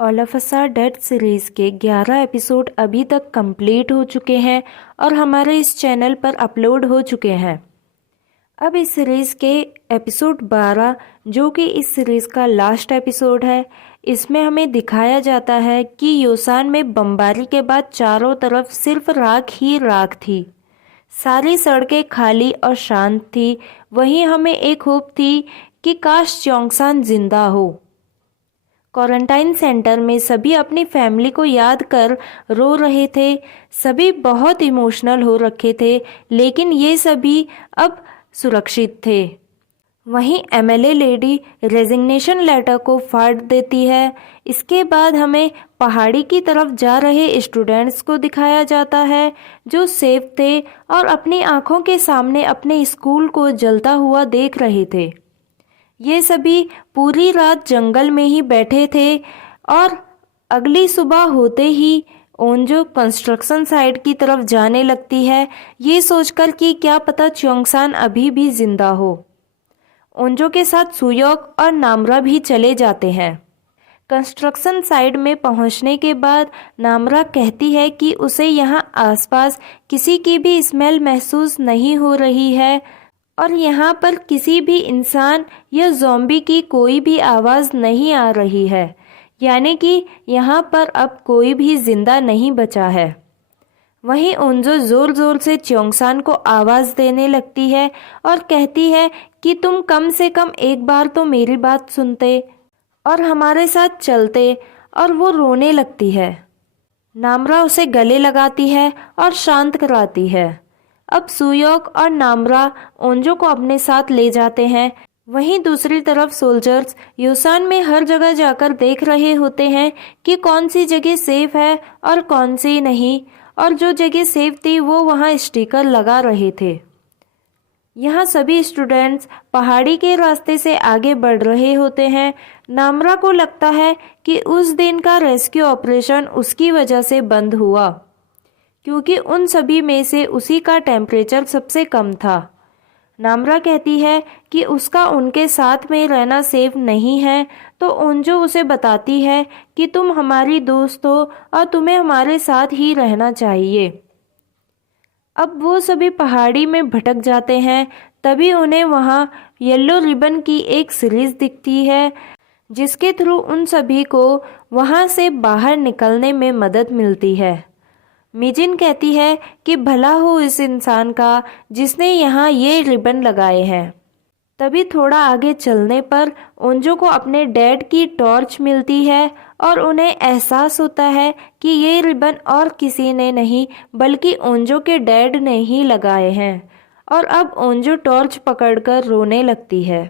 All of Us Are Dead series के 11 episode अभी तक कंप्लीट हो चुके हैं और हमारे इस चैनल पर अपलोड हो चुके हैं। अब इस सीरीज़ के एपिसोड 12 जो कि इस सीरीज़ का लास्ट एपिसोड है, इसमें हमें दिखाया जाता है कि योसान में बमबारी के बाद चारों तरफ सिर्फ राख ही राख थी। सारी सड़कें खाली और शांत थी। वहीं हमें एक होप थी कि काश च्योंगसान जिंदा हो। क्वारंटाइन सेंटर में सभी अपनी फैमिली को याद कर रो रहे थे। सभी बहुत इमोशनल हो रखे थे, लेकिन ये सभी अब सुरक्षित थे। वहीं एमएलए लेडी रेजिग्नेशन लेटर को फाड़ देती है। इसके बाद हमें पहाड़ी की तरफ जा रहे स्टूडेंट्स को दिखाया जाता है जो सेफ थे और अपनी आंखों के सामने अपने स्कूल को जलता हुआ देख रहे थे। ये सभी पूरी रात जंगल में ही बैठे थे और अगली सुबह होते ही ओंजो कंस्ट्रक्शन साइट की तरफ जाने लगती है, ये सोचकर कि क्या पता च्योंगसान अभी भी जिंदा हो। ओंजो के साथ सुयोक और नामरा भी चले जाते हैं। कंस्ट्रक्शन साइट में पहुंचने के बाद नामरा कहती है कि उसे यहाँ आसपास किसी की भी स्मेल महसूस नहीं हो रही है और यहाँ पर किसी भी इंसान या ज़ॉम्बी की कोई भी आवाज़ नहीं आ रही है, यानी कि यहाँ पर अब कोई भी जिंदा नहीं बचा है। वहीं ओंजो ज़ोर ज़ोर से च्योंगसान को आवाज़ देने लगती है और कहती है कि तुम कम से कम एक बार तो मेरी बात सुनते और हमारे साथ चलते, और वो रोने लगती है। नामरा उसे गले लगाती है और शांत कराती है। अब सुयोक और नामरा ओंजो को अपने साथ ले जाते हैं। वहीं दूसरी तरफ सोल्जर्स योसान में हर जगह जाकर देख रहे होते हैं कि कौन सी जगह सेफ है और कौन सी नहीं, और जो जगह सेफ थी वो वहां स्टिकर लगा रहे थे। यहाँ सभी स्टूडेंट्स पहाड़ी के रास्ते से आगे बढ़ रहे होते हैं। नामरा को लगता है कि उस दिन का रेस्क्यू ऑपरेशन उसकी वजह से बंद हुआ, क्योंकि उन सभी में से उसी का टेम्परेचर सबसे कम था। नामरा कहती है कि उसका उनके साथ में रहना सेफ नहीं है, तो ओंजो उसे बताती है कि तुम हमारी दोस्त हो और तुम्हें हमारे साथ ही रहना चाहिए। अब वो सभी पहाड़ी में भटक जाते हैं। तभी उन्हें वहाँ येलो रिबन की एक सीरीज दिखती है, जिसके थ्रू उन सभी को वहाँ से बाहर निकलने में मदद मिलती है। मिजिन कहती है कि भला हो इस इंसान का जिसने यहाँ ये रिबन लगाए हैं। तभी थोड़ा आगे चलने पर ओंजो को अपने डैड की टॉर्च मिलती है और उन्हें एहसास होता है कि ये रिबन और किसी ने नहीं बल्कि ओंजो के डैड ने ही लगाए हैं, और अब ओंजो टॉर्च पकड़कर रोने लगती है।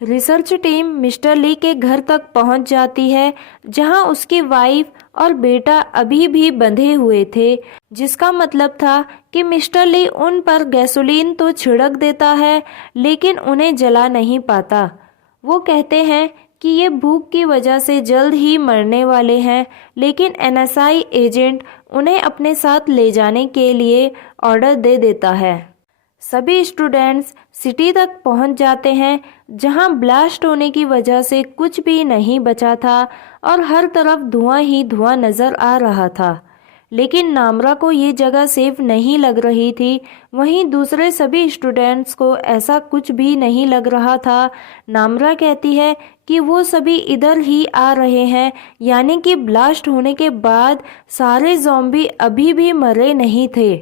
रिसर्च टीम मिस्टर ली के घर तक पहुंच जाती है, जहां उसकी वाइफ और बेटा अभी भी बंधे हुए थे, जिसका मतलब था कि मिस्टर ली उन पर गैसोलीन तो छिड़क देता है लेकिन उन्हें जला नहीं पाता। वो कहते हैं कि ये भूख की वजह से जल्द ही मरने वाले हैं, लेकिन एनएसआई एजेंट उन्हें अपने साथ ले जाने के लिए ऑर्डर दे देता है। सभी स्टूडेंट्स सिटी तक पहुंच जाते हैं, जहां ब्लास्ट होने की वजह से कुछ भी नहीं बचा था और हर तरफ धुआं ही धुआं नजर आ रहा था। लेकिन नामरा को ये जगह सेफ नहीं लग रही थी। वहीं दूसरे सभी स्टूडेंट्स को ऐसा कुछ भी नहीं लग रहा था। नामरा कहती है कि वो सभी इधर ही आ रहे हैं, यानी कि ब्लास्ट होने के बाद सारे ज़ॉम्बी अभी भी मरे नहीं थे।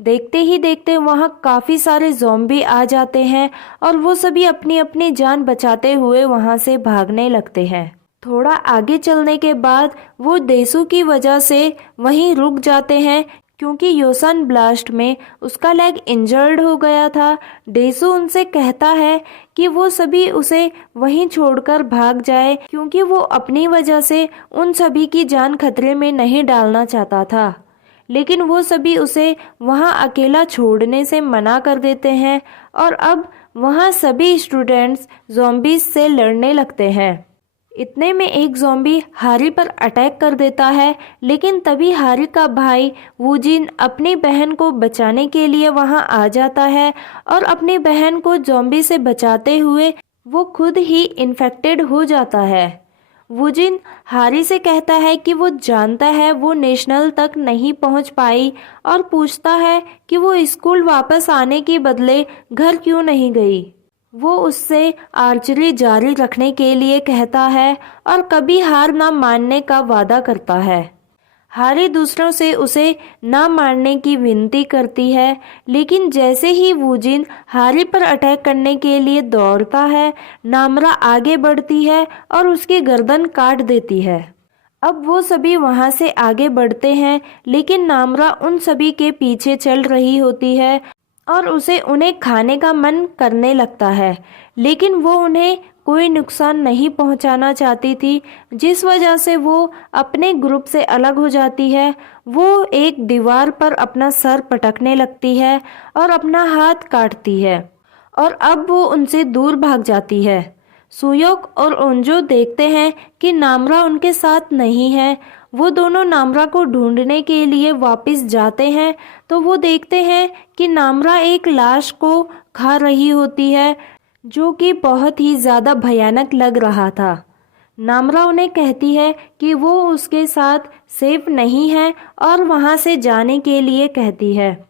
देखते ही देखते वहाँ काफ़ी सारे ज़ॉम्बी आ जाते हैं और वो सभी अपनी अपनी जान बचाते हुए वहाँ से भागने लगते हैं। थोड़ा आगे चलने के बाद वो देसू की वजह से वहीं रुक जाते हैं, क्योंकि योसान ब्लास्ट में उसका लेग इंजर्ड हो गया था। डेसू उनसे कहता है कि वो सभी उसे वहीं छोड़कर भाग जाए, क्योंकि वो अपनी वजह से उन सभी की जान खतरे में नहीं डालना चाहता था। लेकिन वो सभी उसे वहाँ अकेला छोड़ने से मना कर देते हैं और अब वहाँ सभी स्टूडेंट्स ज़ॉम्बीज से लड़ने लगते हैं। इतने में एक ज़ॉम्बी हारी पर अटैक कर देता है, लेकिन तभी हारी का भाई वूजिन अपनी बहन को बचाने के लिए वहाँ आ जाता है और अपनी बहन को ज़ॉम्बी से बचाते हुए वो खुद ही इन्फेक्टेड हो जाता है। वूजिन हारी से कहता है कि वो जानता है वो नेशनल तक नहीं पहुंच पाई और पूछता है कि वो स्कूल वापस आने के बदले घर क्यों नहीं गई। वो उससे आर्चरी जारी रखने के लिए कहता है और कभी हार ना मानने का वादा करता है। हारी दूसरों से उसे ना मारने की विनती करती है, लेकिन जैसे ही वूजिन हारी पर अटैक करने के लिए दौड़ता है, नामरा आगे बढ़ती है और उसकी गर्दन काट देती है। अब वो सभी वहां से आगे बढ़ते हैं, लेकिन नामरा उन सभी के पीछे चल रही होती है और उसे उन्हें खाने का मन करने लगता है, लेकिन वो उन्हें कोई नुकसान नहीं पहुंचाना चाहती थी, जिस वजह से वो अपने ग्रुप से अलग हो जाती है। वो एक दीवार पर अपना सर पटकने लगती है और अपना हाथ काटती है और अब वो उनसे दूर भाग जाती है। सुयोक और ओंजो देखते हैं कि नामरा उनके साथ नहीं है। वो दोनों नामरा को ढूंढने के लिए वापस जाते हैं तो वो देखते हैं कि नामरा एक लाश को खा रही होती है, जो कि बहुत ही ज़्यादा भयानक लग रहा था। नामरा उन्हें कहती है कि वो उसके साथ सेफ नहीं है और वहाँ से जाने के लिए कहती है,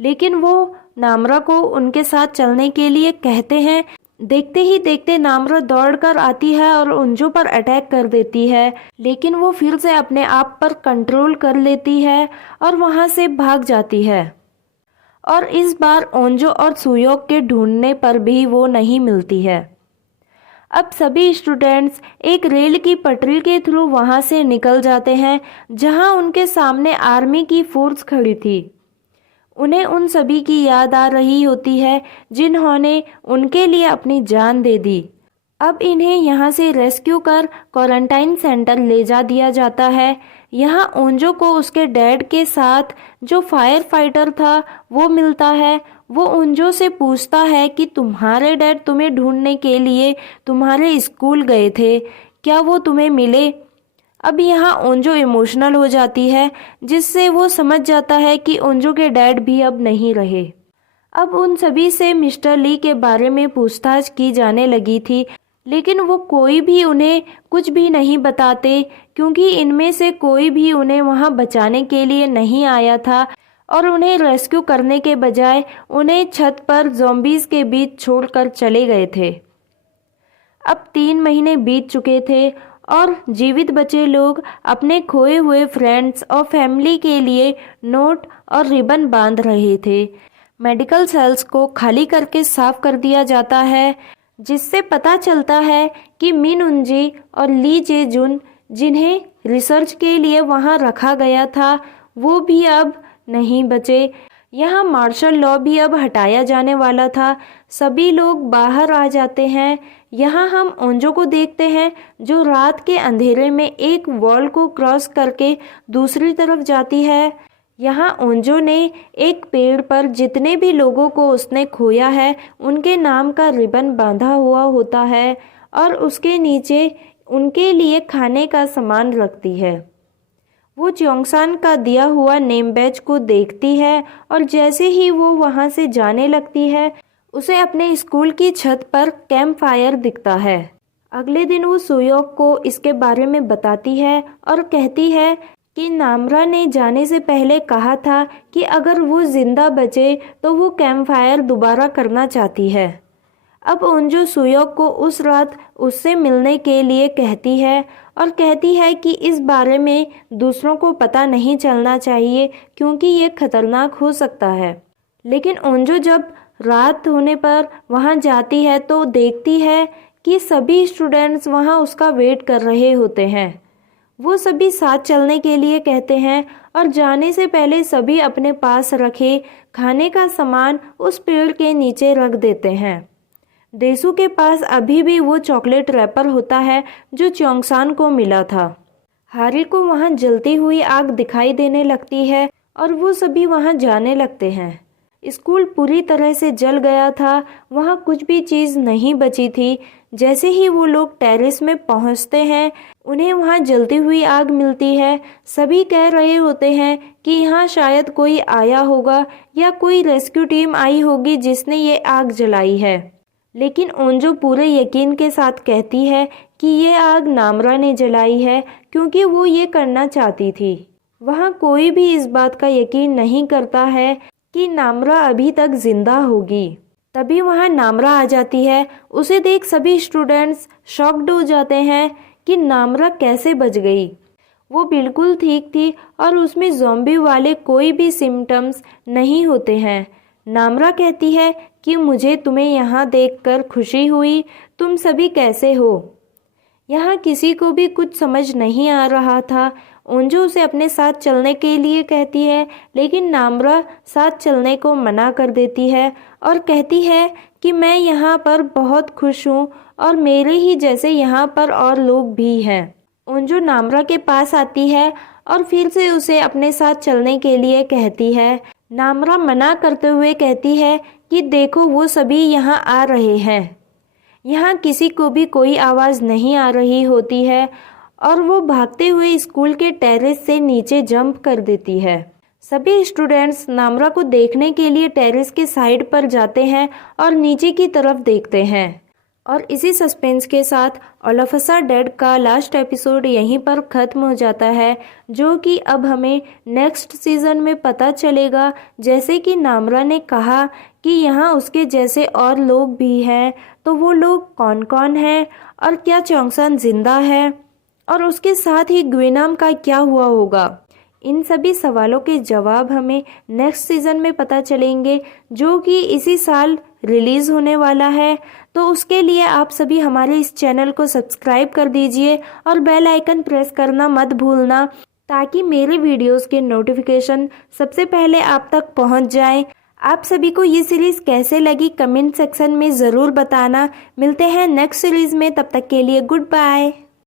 लेकिन वो नामरा को उनके साथ चलने के लिए कहते हैं। देखते ही देखते नामरा दौड़कर आती है और ओंजो पर अटैक कर देती है, लेकिन वो फिर से अपने आप पर कंट्रोल कर लेती है और वहाँ से भाग जाती है। और इस बार ओंजो और सुयोक के ढूंढने पर भी वो नहीं मिलती है। अब सभी स्टूडेंट्स एक रेल की पटरी के थ्रू वहां से निकल जाते हैं, जहां उनके सामने आर्मी की फोर्स खड़ी थी। उन्हें उन सभी की याद आ रही होती है जिन्होंने उनके लिए अपनी जान दे दी। अब इन्हें यहाँ से रेस्क्यू कर क्वारंटाइन सेंटर ले जा दिया जाता है। यहाँ ओंजो को उसके डैड के साथ जो फायर फाइटर था वो मिलता है। वो ओंजो से पूछता है कि तुम्हारे डैड तुम्हें ढूंढने के लिए तुम्हारे स्कूल गए थे, क्या वो तुम्हें मिले? अब यहाँ ओंजो इमोशनल हो जाती है, जिससे वो समझ जाता है कि ओंजो के डैड भी अब नहीं रहे। अब उन सभी से मिस्टर ली के बारे में पूछताछ की जाने लगी थी, लेकिन वो कोई भी उन्हें कुछ भी नहीं बताते, क्योंकि इनमें से कोई भी उन्हें वहां बचाने के लिए नहीं आया था और उन्हें रेस्क्यू करने के बजाय उन्हें छत पर ज़ॉम्बीज़ के बीच छोड़कर चले गए थे। अब 3 महीने बीत चुके थे और जीवित बचे लोग अपने खोए हुए फ्रेंड्स और फैमिली के लिए नोट और रिबन बांध रहे थे। मेडिकल सेल्स को खाली करके साफ कर दिया जाता है, जिससे पता चलता है कि मिन उंजी और ली जे जुन, जिन्हें रिसर्च के लिए वहां रखा गया था, वो भी अब नहीं बचे। यहाँ मार्शल लॉ भी अब हटाया जाने वाला था। सभी लोग बाहर आ जाते हैं। यहाँ हम ओंजो को देखते हैं, जो रात के अंधेरे में एक वॉल को क्रॉस करके दूसरी तरफ जाती है। यहाँ ओंजो ने एक पेड़ पर जितने भी लोगों को उसने खोया है उनके नाम का रिबन बांधा हुआ होता है और उसके नीचे उनके लिए खाने का सामान रखती है। वो च्योंगसान का दिया हुआ नेम बैज को देखती है और जैसे ही वो वहाँ से जाने लगती है, उसे अपने स्कूल की छत पर कैंप फायर दिखता है। अगले दिन वो सुयोक को इसके बारे में बताती है और कहती है कि नामरा ने जाने से पहले कहा था कि अगर वो जिंदा बचे तो वो कैंप फायर दोबारा करना चाहती है। अब ओंजो सुयोक को उस रात उससे मिलने के लिए कहती है और कहती है कि इस बारे में दूसरों को पता नहीं चलना चाहिए, क्योंकि ये खतरनाक हो सकता है। लेकिन ओंजो जब रात होने पर वहाँ जाती है तो देखती है कि सभी स्टूडेंट्स वहाँ उसका वेट कर रहे होते हैं। वो सभी साथ चलने के लिए कहते हैं और जाने से पहले सभी अपने पास रखे खाने का सामान उस पेड़ के नीचे रख देते हैं। देसू के पास अभी भी वो चॉकलेट रैपर होता है जो च्योंगसान को मिला था। हारी को वहाँ जलती हुई आग दिखाई देने लगती है और वो सभी वहाँ जाने लगते हैं। स्कूल पूरी तरह से जल गया था, वहाँ कुछ भी चीज़ नहीं बची थी। जैसे ही वो लोग टेरेस में पहुँचते हैं, उन्हें वहाँ जलती हुई आग मिलती है। सभी कह रहे होते हैं कि यहाँ शायद कोई आया होगा या कोई रेस्क्यू टीम आई होगी जिसने ये आग जलाई है। लेकिन ओंजो पूरे यकीन के साथ कहती है कि ये आग नामरा ने जलाई है क्योंकि वो ये करना चाहती थी। वहाँ कोई भी इस बात का यकीन नहीं करता है कि नामरा अभी तक जिंदा होगी। तभी वहाँ नामरा आ जाती है। उसे देख सभी स्टूडेंट्स शॉक्ड हो जाते हैं कि नामरा कैसे बच गई। वो बिल्कुल ठीक थी और उसमें ज़ॉम्बी वाले कोई भी सिम्टम्स नहीं होते हैं। नामरा कहती है कि मुझे तुम्हें यहाँ देखकर खुशी हुई, तुम सभी कैसे हो। यहाँ किसी को भी कुछ समझ नहीं आ रहा था। ओंजो उसे अपने साथ चलने के लिए कहती है, लेकिन नामरा साथ चलने को मना कर देती है और कहती है कि मैं यहाँ पर बहुत खुश हूँ और मेरे ही जैसे यहाँ पर और लोग भी हैं। ओंजो नामरा के पास आती है और फिर से उसे अपने साथ चलने के लिए कहती है। नामरा मना करते हुए कहती है कि देखो वो सभी यहाँ आ रहे हैं। यहाँ किसी को भी कोई आवाज़ नहीं आ रही होती है और वो भागते हुए स्कूल के टेरेस से नीचे जंप कर देती है। सभी स्टूडेंट्स नामरा को देखने के लिए टेरेस के साइड पर जाते हैं और नीचे की तरफ देखते हैं। और इसी सस्पेंस के साथ All of Us Are Dead का लास्ट एपिसोड यहीं पर ख़त्म हो जाता है, जो कि अब हमें नेक्स्ट सीज़न में पता चलेगा। जैसे कि नामरा ने कहा कि यहाँ उसके जैसे और लोग भी हैं, तो वो लोग कौन कौन हैं और क्या चोंगसान जिंदा है और उसके साथ ही ग्वेनाम का क्या हुआ होगा। इन सभी सवालों के जवाब हमें नेक्स्ट सीज़न में पता चलेंगे, जो कि इसी साल रिलीज़ होने वाला है। तो उसके लिए आप सभी हमारे इस चैनल को सब्सक्राइब कर दीजिए और बेल आइकन प्रेस करना मत भूलना, ताकि मेरे वीडियोस के नोटिफिकेशन सबसे पहले आप तक पहुंच जाए। आप सभी को ये सीरीज़ कैसे लगी कमेंट सेक्शन में ज़रूर बताना। मिलते हैं नेक्स्ट सीरीज़ में, तब तक के लिए गुड बाय।